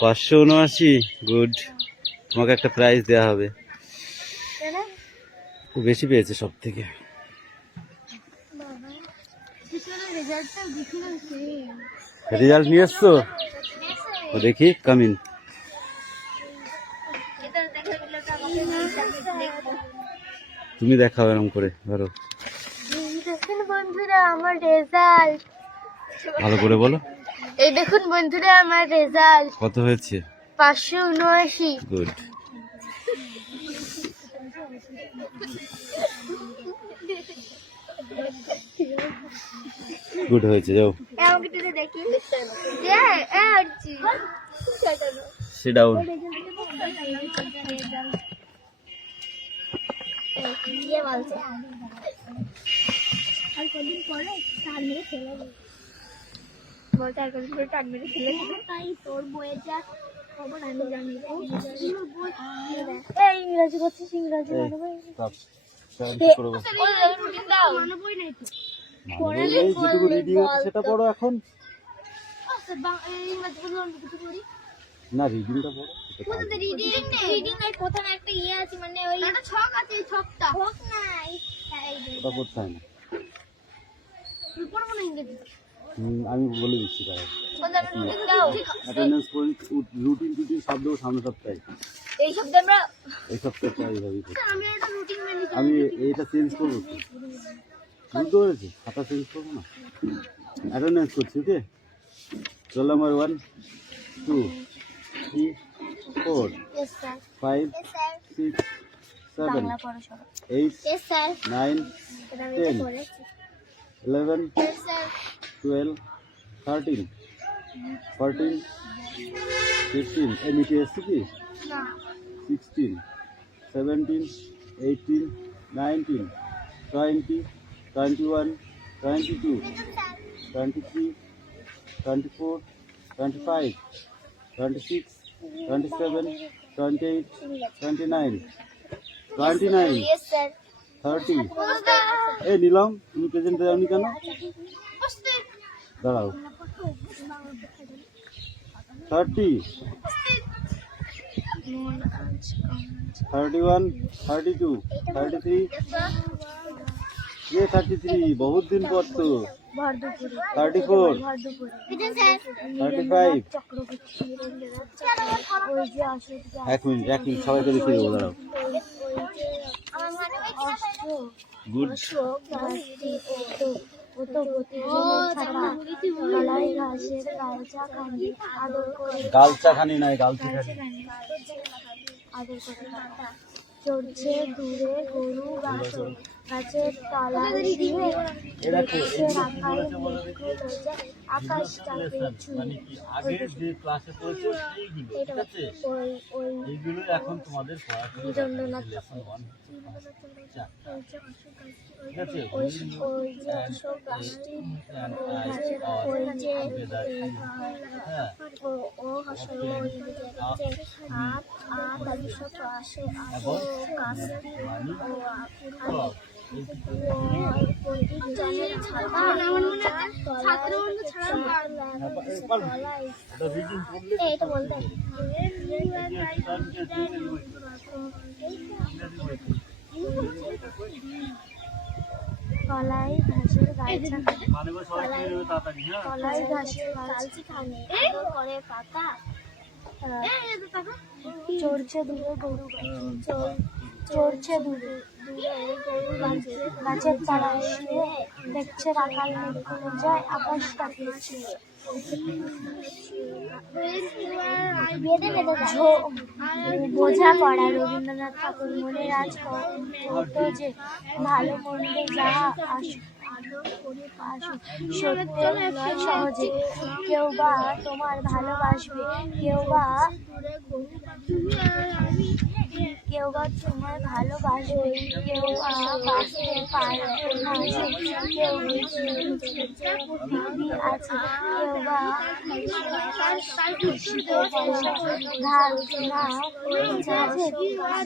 579। Good, তোমাকে একটা prize দেওয়া হবে। ও বেশি পেয়েছে সব থেকে। রেজাল্ট নিয়ে এসছো? ও দেখি, কামিন। তুমি দেখাও এরকম করে, ধরো। দেখুন বন্ধুরা আমার রেজাল্ট। ভালো করে বলো। এই দেখুন বন্ধুরা আমার রেজাল্ট। কত হয়েছে? 579। গুড। গুড হয়েছে, যাও। আমাকে একটু দেখি। Sit down. আর কদিন পরে টান মেরে ফেলে দেবে। বলতে আর কদিন পরে টান মেরে ফেলে দেবে। তাই তোর বইয়ের যা খবর আমি জানি। এই ইংরেজি করছিস, ইংরেজি মানবই। রুটিন দাও। মানবই নাই তো। যেটুকু রিডিং আছে সেটা পড়ো এখন। ইংরেজি বলতে অন্য কিছু পড়ি না, রিডিংটা পড়ো। কোথায় রিডিং নাই, কোথায় একটা ইয়ে আছে, মানে ওই একটা ছক আছে, এই ছকটা ছক নাই। ওটা পড়তে হয় না। তুই পড়বো না ইংরেজি? আমি বলে দিচ্ছি তাহলে। রুটিন দাও। অ্যাটেন্ডেন্স পয়েন্ট, রুটিন সব দেবো সামনে সপ্তাহে। এই শব্দে আমরা এই সপ্তাহে এইভাবেই করবো। আমি এটা রুটিন মেনে আমি এইটা চেঞ্জ করবো। বুঝতে পেরেছি, খাতা চেঞ্জ করবো না। অ্যাটেন্ডেন্স করছি, okay. Roll number 1 2 3 4 yes sir 5 yes sir 6 7 Bangla পড়া সব 8 यस सर 9 এটা আমি 10 পড়েছি 11 यस सर 12 13 14 15 এমইটি এসছে কি? না 16 17 18 19 20 21 22 23 24 25 26 27 28 29 29 यस सर 30 এই নিলাম, তুমি প্রেজেন্ট দাওনি কেন? দাঁড়াও। 30 31 32 33 ये 33 बहुत दिन পর তো। 34 35 এক মিনিট সবাইকে দেখিয়ে দেবো, দাঁড়াও। গুড। গালচা খানি নাই, গালচি খানি। চড়ছে দূরে গরু গাছের তলায় শুয়ে আকাশটাকে এখন তোমাদের কলাই ঘাসের কলাই ঘাসের গাছখানে করে পাতা চড়ছে দূরে গরু চড়ছে দূরে গরু গাছের তলায় শুয়ে দেখছে রাখাল মেঘগুলো যায় আকাশটাকে ছুঁয়ে। বোঝা পড়া রবীন্দ্রনাথ ঠাকুর মনের আজ হতো যে ভালো মন্দ যা সত্যের নয় সহজে, কেউ বা তোমার ভালোবাসবে, কেউ বা তোমার ভালোবাসবে, কেউ বা বাঁচতে পারবে না, কেউ দিদি আছে, কেউ বা ধার না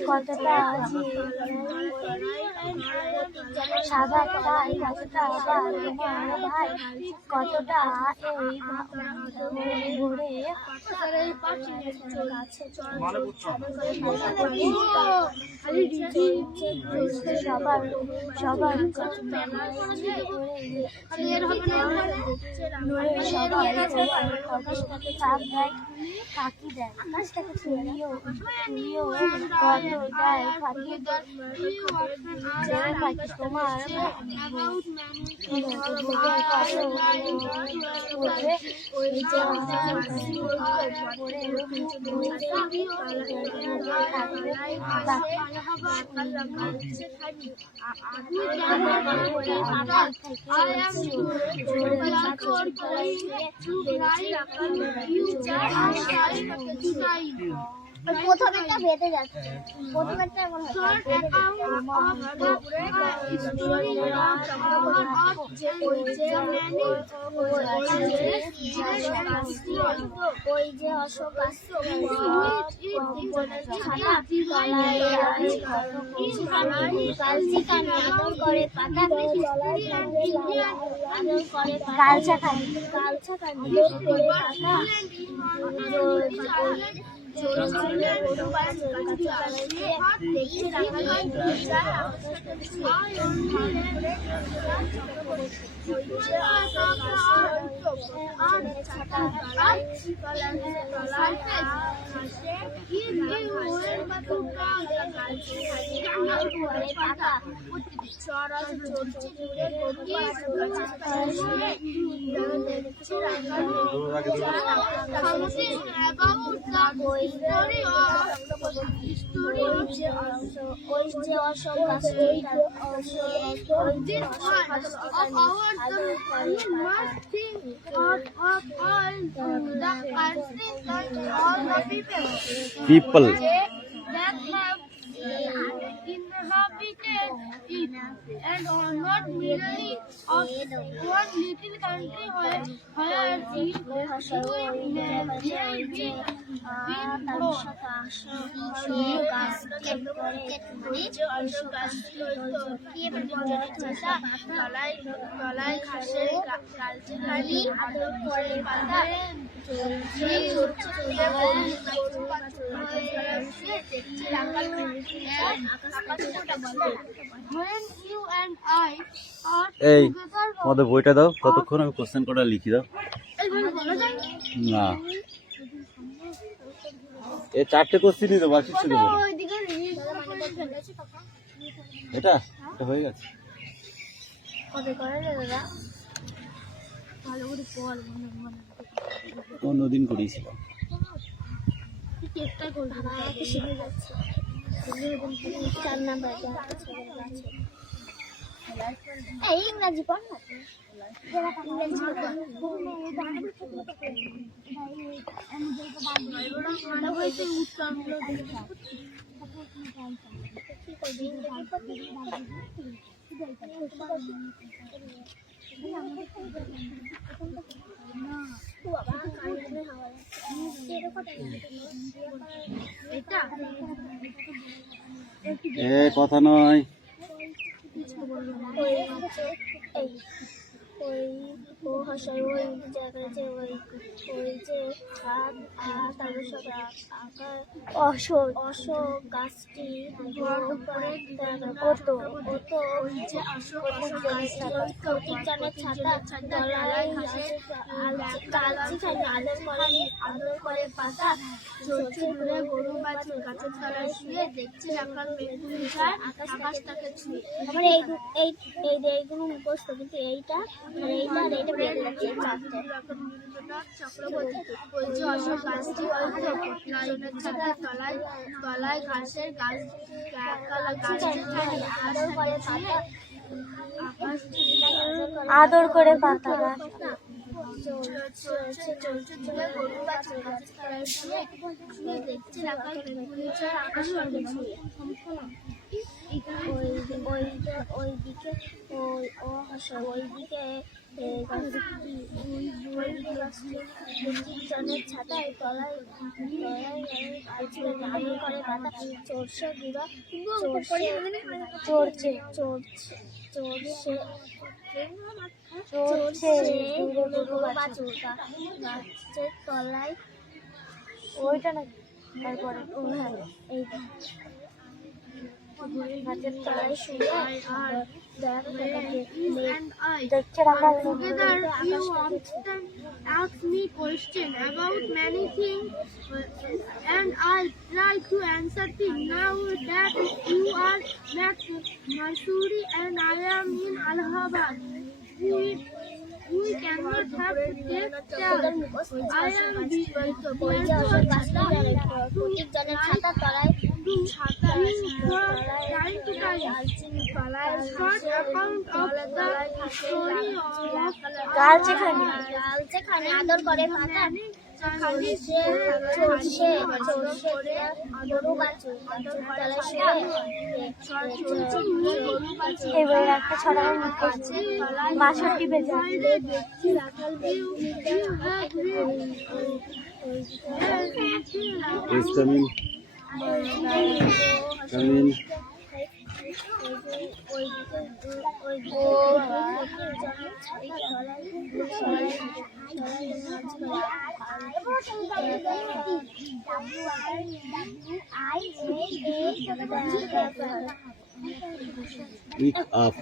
কতটা সাদা তাই গাছের কতটা আবার তোমার ভাই কতটা এই ঘুরে সবার সবার চাপ দেয় ফাঁকি দেয় তুমিও গন্ধ দেয় ফাঁকি ফাঁকি তোমার প্রথমেরটা বেঁধে যাচ্ছে প্রথমেরটা এমন ওই যে অশোক করে পাতা কালচা খানি কালচা খানি people that have inhabited it and are not merely of one little country where it may be when you and I are এই together তোমাদের বইটা দাও ততক্ষণ আমি কোশ্চেন কটা লিখি দাও না এই চারটে কোশ্চেনই তো বাকি ছিল এটা এটা হয়ে গেছে কবে করে দাদা ভালো করে পড় অন্যদিন করিয়েছিলাম চেষ্টা করবো আমাকে শিখে যাচ্ছে 4 নাম্বার এই ইংরাজি পড় না এ কথা নয় ওই ও হাসায় ওই জায়গায় যে ওই যে অশোক গাছটি আদর করে পাতা চলছে ঘুরে গরু বাছুর গাছের তলায় শুয়ে দেখছে সকাল আকাশটাকে ছুঁয়ে আমার এইগুলো মুখস্থ কিন্তু এইটা আর এইটা বেড়ে যাচ্ছে চক্রবর্তী ওই যে অশোক গাছটি তলায় ঘাসের আদর করে পাতা চলছে গরু বাছুর গাছের তলায় শুয়ে দেখছে আকাশ ওইদিকে জনের ছাতায় তলায় করে পাতা চড়ছে চড়ছে চলছে গরু বাছুর গাছের তলায় ওইটা না তারপরে এই গাছের তলায় শুয়ে আর দেখছে রাখাল together you often ask me question about many things and I try to answer them. Now that you are back to Mysore and I am in Allahabad, we cannot have to take care. I am short account of the story of যেখানে আদর করে ভাতা এবার একটা ছড়া বাষট্টি বেজে Is coming. Coming. Eat up.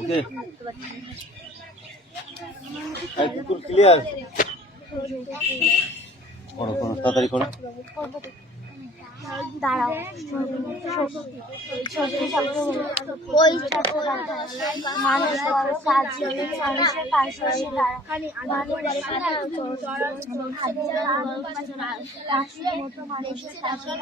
Okay. I think you're clear. করো তাড়াতাড়ি করো। দাঁড়াও মানুষ বড় কাজ মানুষের পাশে এসে মতো মানুষের পাশে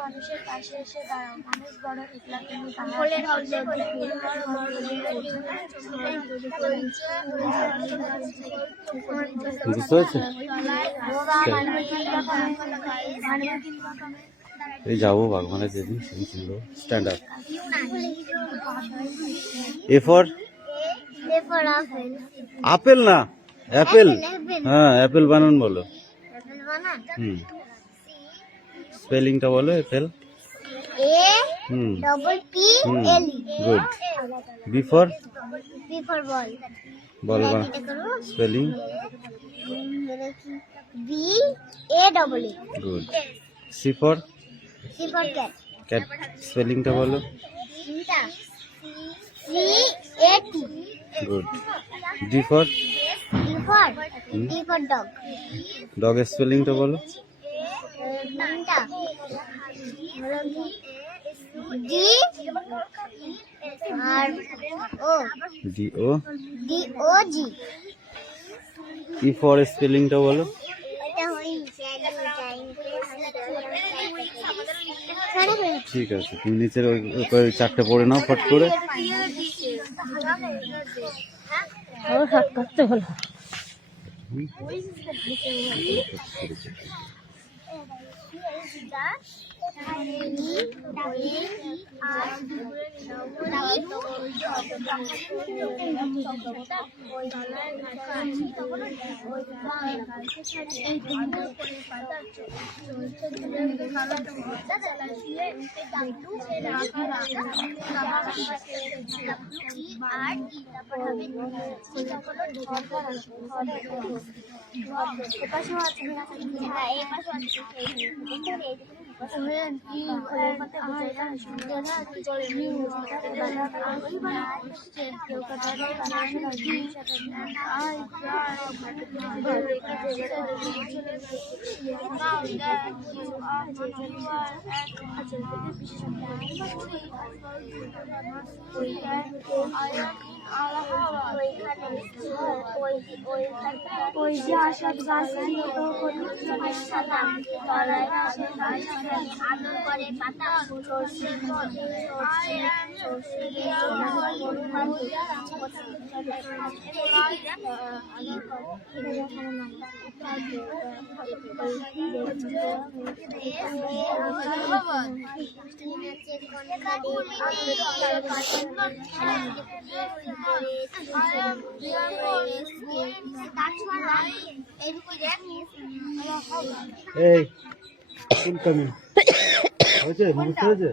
মানুষের পাশে এসে দাঁড়াও মানুষ বড় একলা তুমি বুঝতে পারছো? এই যাবো বাগমানে যেদিন সেদিন কিনবো stand up. A for apple না অ্যাপেল। হ্যাঁ অ্যাপেল বানান বলো। হুম স্পেলিংটা বলো অ্যাপেল। গুড। বি ফর বলো স্পেলিং। গুড। সি ফর ক্যাট স্পেলিংটা বলো। গুড। ডি ফর ডগ স্পেলিংটা বলো। D O G. E for স্পেলিংটা বলো। ঠিক আছে তুমি নিচের ওই চারটে পড়ে নাও ফট করে। ওই যে আসাদ গাছ ছিল সাদা তলায় আসাদ গাছ আদর করে পাতা সর্ষে এই কোন কামি হয়েছে মুখস্থ হয়েছে?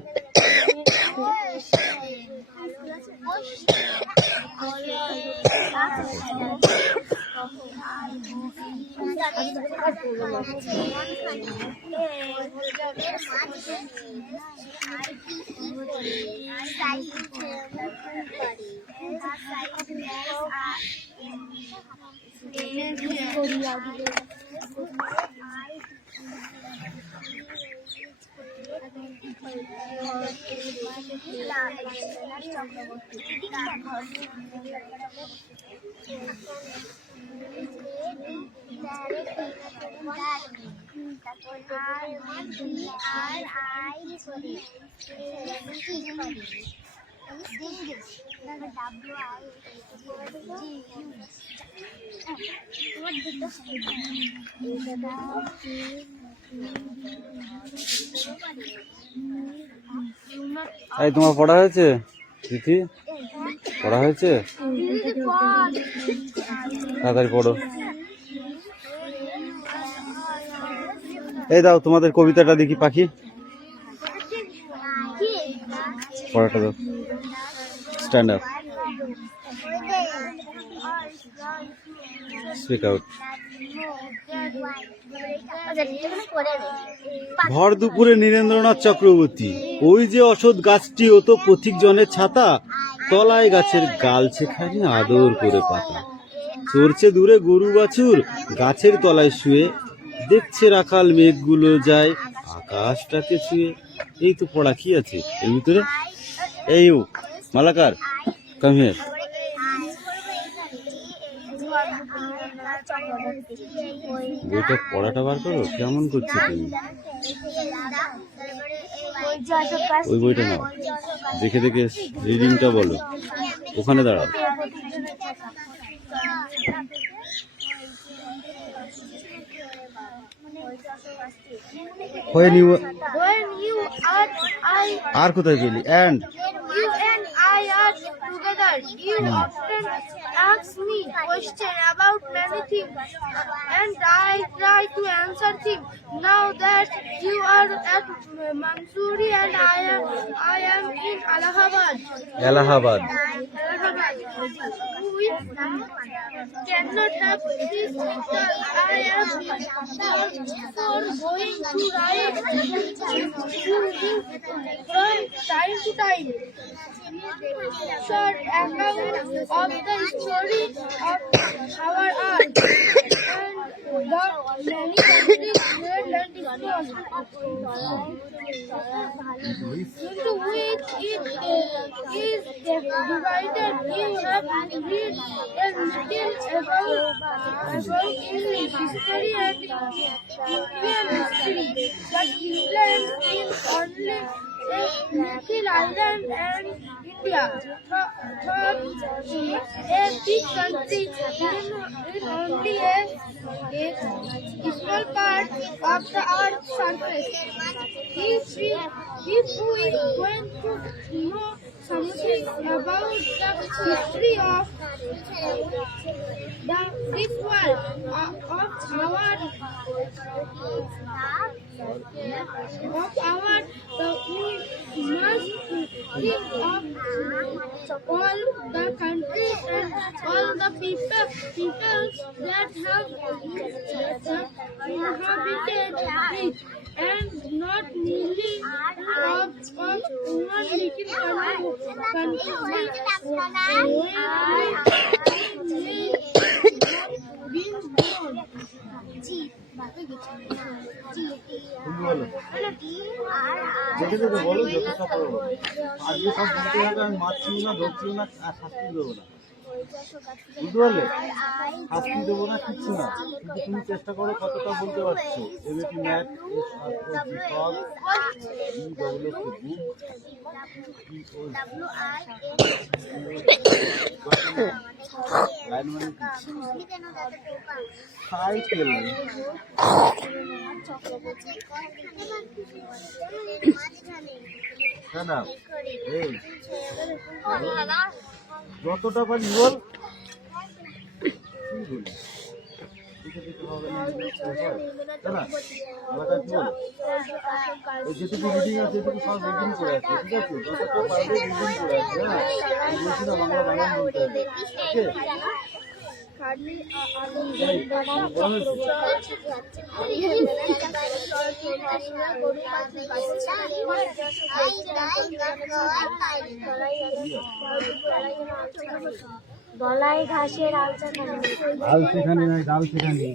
এই তোমার পড়া হয়েছে তিথি? পড়া হয়েছে? তাড়াতাড়ি পড়ো। এই দাও তোমাদের কবিতাটা দেখি পাখি, পড়াটা দাও। Stand up, speak out. ভর দুপুরে নীরেন্দ্রনাথ চক্রবর্তী, ওই যে অসৎ গাছটি ও তো পথিক জনের ছাতা, তলায় গাছের গাল সেখানে আদর করে পাতা। চড়ছে দূরে গরু বাছুর গাছের তলায় শুয়ে, দেখছে রাখাল মেঘগুলো যায় আকাশটাকে ছুঁয়ে। এই তো পড়া, কি আছে এর ভিতরে? এই মালাকার, কাম হিয়ার। বইটা পড়াটা বার করো, কেমন করছো তুমি? ওই বইটা নাও, দেখে দেখে রিডিংটা বলো, ওখানে দাঁড়াও। When you আর কোথায় পেলি? And you and I are together. You often ask me questions about many things, and I try to answer things. Now that you are at Mansoori and I am in Allahabad. Allahabad. We cannot have this. I am for going to write from time to time. Short account of the story of our art and the many countries where land is lost, into which it is divided. You have read a little about English history and Indian history, but England is only a little island and India, a big country in only a small part of the Earth's surface. If we are going to know something about the history of this world, we must think of all the countries and all the peoples that have inhabited it, and not merely of one little country বলো যতটা পারো। আজকে সব বলতে হবে, আমি মারছিও না, ধরছিও না, আর শাস্তি দেবো না। বুঝতে পারলে? শাস্তি দেবো না, কিচ্ছু না, কিন্তু তুমি চেষ্টা করো কতটা বলতে পারছো। এবিটি ম্যাথ সাইকেল না, এই যতটা পারি বল। যেটুকু রিডিং আছে সেটুকু সব রিডিং করে আছে, ঠিক আছে? যতটা পারবে রিডিং করে আছে। হ্যাঁ, বলছি না বাংলা বানান বলতে হবে, ঠিক আছে? গলায় ঘাসের আলচাখানি, ডাল সেখানে নয়, ডাল সেখানে।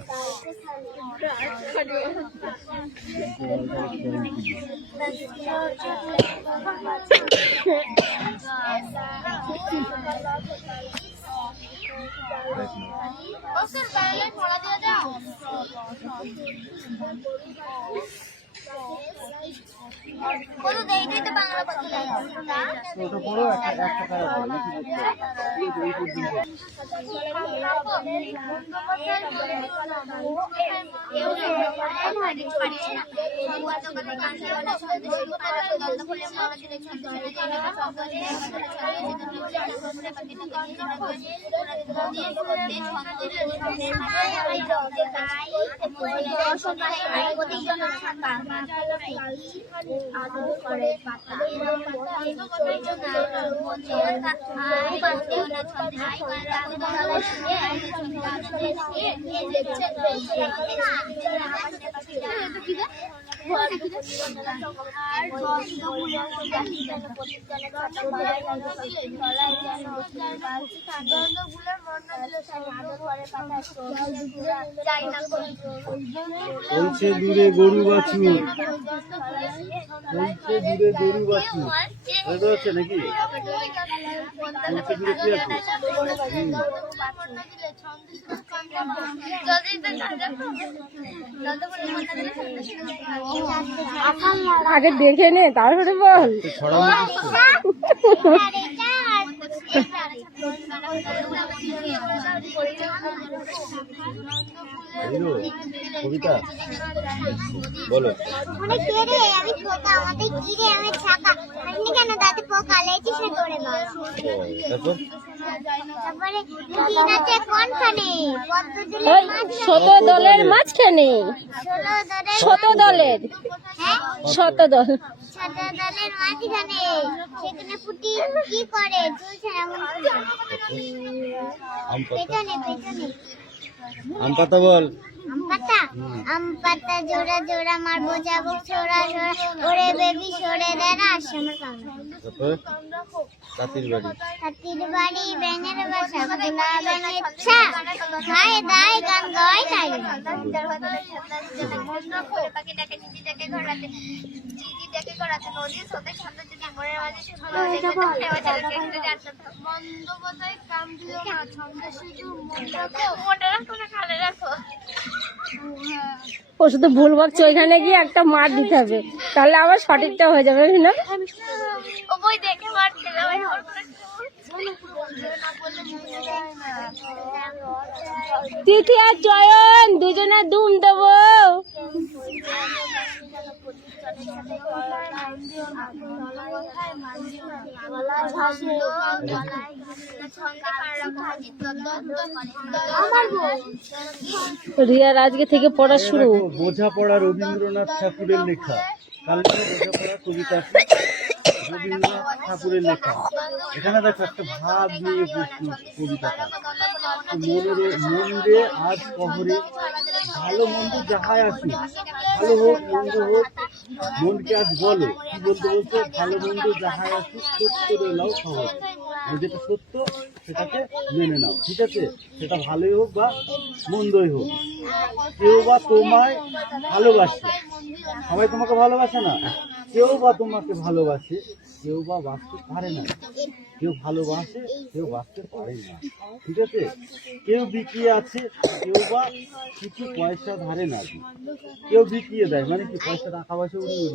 ওটা বড় একটা টাকা বলো নাকি বলছে দূরে গরু বাছুর, বলছে দূরে গরু বাছুর, বুঝতে পারছে নাকি? বলছে দূরে কি আছে? আগে দেখে নে তারপরে বল। কবিতা বলো। শত দলের মাঝখানে, শত দলের, শত দল, ছোট দলের মাঝখানে সেখানে ফুটি কি করে ঝুলছে এমন পেছনে পেছনে। আম পাতা বল। আম পাতা, আম পাতা জোড়া জোড়া মারবো যাবো ছোড়া ছোড়া, ওরে বেবি সরে দে না আমার কামড়া। কাতির বাড়ি, হাতির বাড়ি ব্যাঙের বাসা গোলা ব্যাঙের ছা, খায় দায় গান গায় তাই ও শুধু ভুল বকছে, ওইখানে গিয়ে একটা মার দিতে হবে, তাহলে আবার সঠিকটা হয়ে যাবে না? তিথি আর জয়ন দুজনে দুম দেবো। রিয়ার আজকে থেকে পড়া শুরু। বোঝাপড়া রবীন্দ্রনাথ ঠাকুরের লেখা, কালকে বোঝাপড়া কবিতা রবীন্দ্রনাথ ঠাকুরের লেখা। এখানে দেখো একটা ভাব নিয়ে প্রস্তুত কবিতাটা। মন রে আজ কবরে, ভালো মন্দ যাহাই আসুক, ভালো হোক মন্দ হোক, মনকে আজ বলো কি বলতে বলছে, ভালো মন্দ যাহাই আসুক সত্য রইলাও খবর। যেটা সত্য সেটাকে মেনে নাও, ঠিক আছে? সেটা ভালোই হোক বা মন্দই হোক। কেউ বা তোমায় ভালোবাসে, সবাই তোমাকে ভালোবাসে না, কেউ বা তোমাকে ভালোবাসে, কেউ বা বাঁচতে পারে না। কেউ ভালোবাসে, কেউ বাঁচতে পারে না, ঠিক আছে? কেউ বিকিয়ে আছে, কেউ বা কিছু পয়সা ধারে না দিয়ে। কেউ বিকিয়ে দেয় মানে কি, পয়সা টাকা পয়সা উড়িয়ে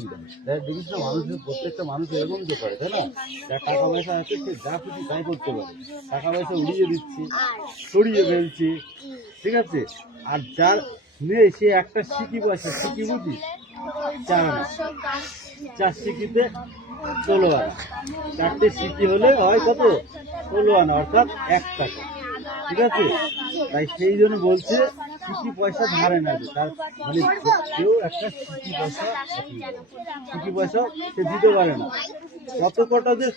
দেয়। দেখিস না, মানুষের প্রত্যেকটা মানুষ এরকম যে করে, তাই না? যার টাকা পয়সা আছে সে যা খুশি তাই করতে পারে, টাকা পয়সা উড়িয়ে দিচ্ছে, সরিয়ে ফেলছে, ঠিক আছে? আর যার নেই সে একটা সিকি পয়সা, সিকি বুঝি 4 আনা, 4 সিকিতে 16 আনা, 4টে সিকি হলে হয় কত? 16 আনা, অর্থাৎ 1 টাকা, ঠিক আছে? তাই সেই জন্য বলছে সিকি পয়সা ধারে না যে, তার মানে কেউ একটা সিকি পয়সা সে দিতে পারে না। কত কটা যে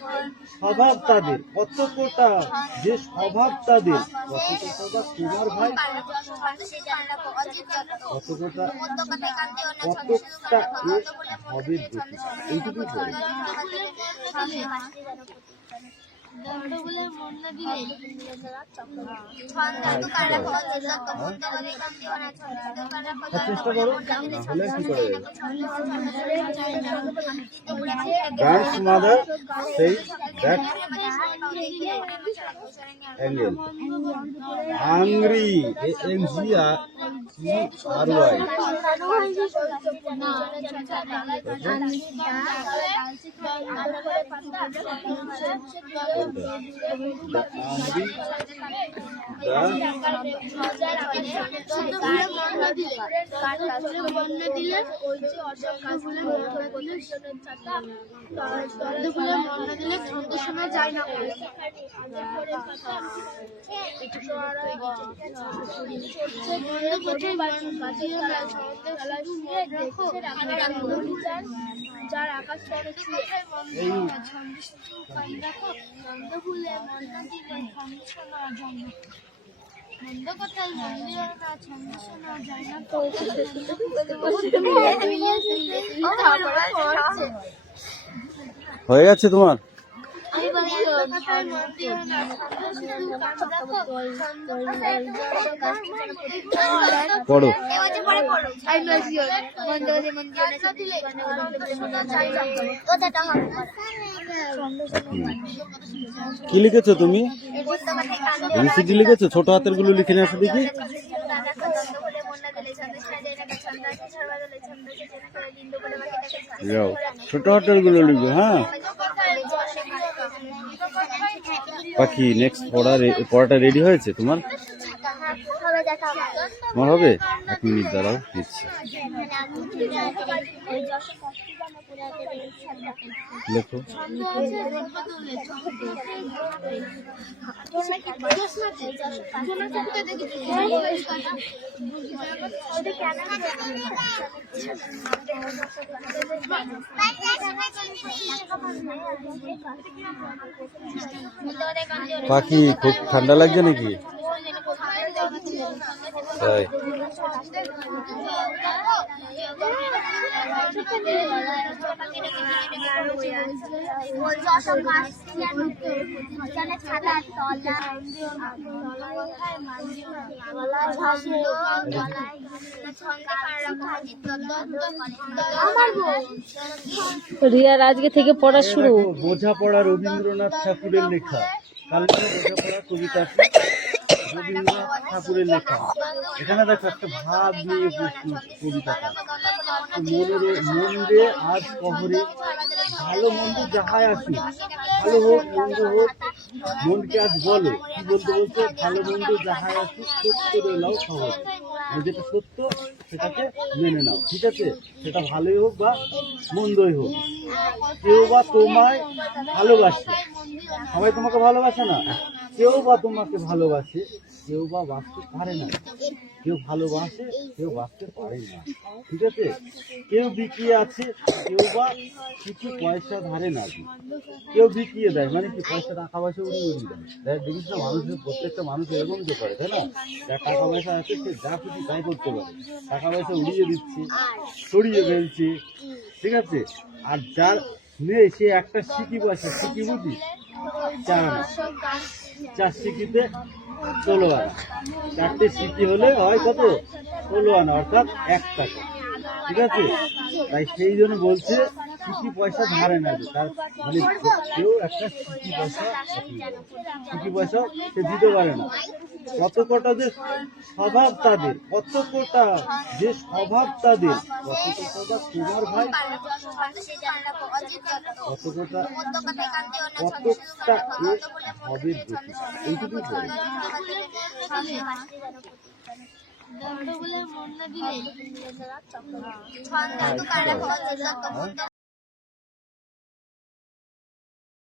স্বভাব তাদের, কত কটা যে স্বভাব তাদের, কত কটা তোমার ভাই, কত কটা কতটা এ হবে দেখি, এইটুকু বলে। চেষ্টা করো, নাহলে কি করে যাবে। Grandmother says that angle. Angry, A-N-G-R-Y. যার আকাশ হয়ে গেছে তোমার? পড়ো। কি লিখেছো তুমি? এবিসিডি লিখেছো? ছোট হাতের গুলো লিখে নিয়ে আসো দেখি। যাও, ছোট হাতের গুলো লিখবে। হ্যাঁ পাখি, নেক্সট পড়াটা রেডি হয়েছে তোমার? তোমার হবে? 1 মিনিট দাঁড়াও, দিচ্ছি। লেখো। পাখি, খুব ঠান্ডা লাগছে নাকি? তাই রিয়ার আজকে থেকে পড়া শুরু। বোঝাপড়া রবীন্দ্রনাথ ঠাকুরের লেখা। কালকে বোঝাপড়া কবিতা রবীন্দ্রনাথ ঠাকুরের লেখা। এখানে দেখো একটা ভাব নিয়ে কবিতাটা। মন রে আজ কহরে, ভালো মন্দ যাহাই আসুক, ভালো হোক মন্দ হোক, মনকে আজ বলো। কি বলতে বলতে, ভালো মন্দ যাহাই আসুক সত্য রইলাও খবর। যেটা সত্য সেটাকে মেনে নাও, ঠিক আছে? সেটা ভালোই হোক বা মন্দই হোক। কেউ বা তোমায় ভালোবাসে, সবাই তোমাকে ভালোবাসে না। কেউ বা তোমাকে ভালোবাসে, কেউ বা বাঁচতে পারে না। কেউ ভালোবাসে, কেউ বাঁচতে পারে না, ঠিক আছে? কেউ বিকিয়ে আছে, কেউ বা কিছু পয়সা ধারে না দিয়ে। কেউ বিকিয়ে দেয় মানে কি, পয়সা টাকা পয়সা উড়িয়ে দেয়। দেখিস না, মানুষের প্রত্যেকটা মানুষ এরকম যে করে, তাই না? যার টাকা পয়সা আছে সে যা খুশি তাই করতে পারে, টাকা পয়সা উড়িয়ে দিচ্ছে, সরিয়ে ফেলছে, ঠিক আছে? আর যার নেই সে একটা সিকি পয়সা, সিকি বুঝি 4 আনা, 4 সিকিতে 16 আনা, 4টে সিকি হলে হয় কত? 16 আনা, অর্থাৎ 1 টাকা, ঠিক আছে? তাই সেই জন্য বলছে সিটি পয়সা ধারে না যে তার মানে কেউ একটা সিটি পয়সা সে দিতে পারে না। কত কটা যে স্বভাব তাদের, কত কটা যে স্বভাব তাদের, কত কটা তোমার ভাই, কত কটা কতটা এ হবে এইটুকু বলে মন না দিলে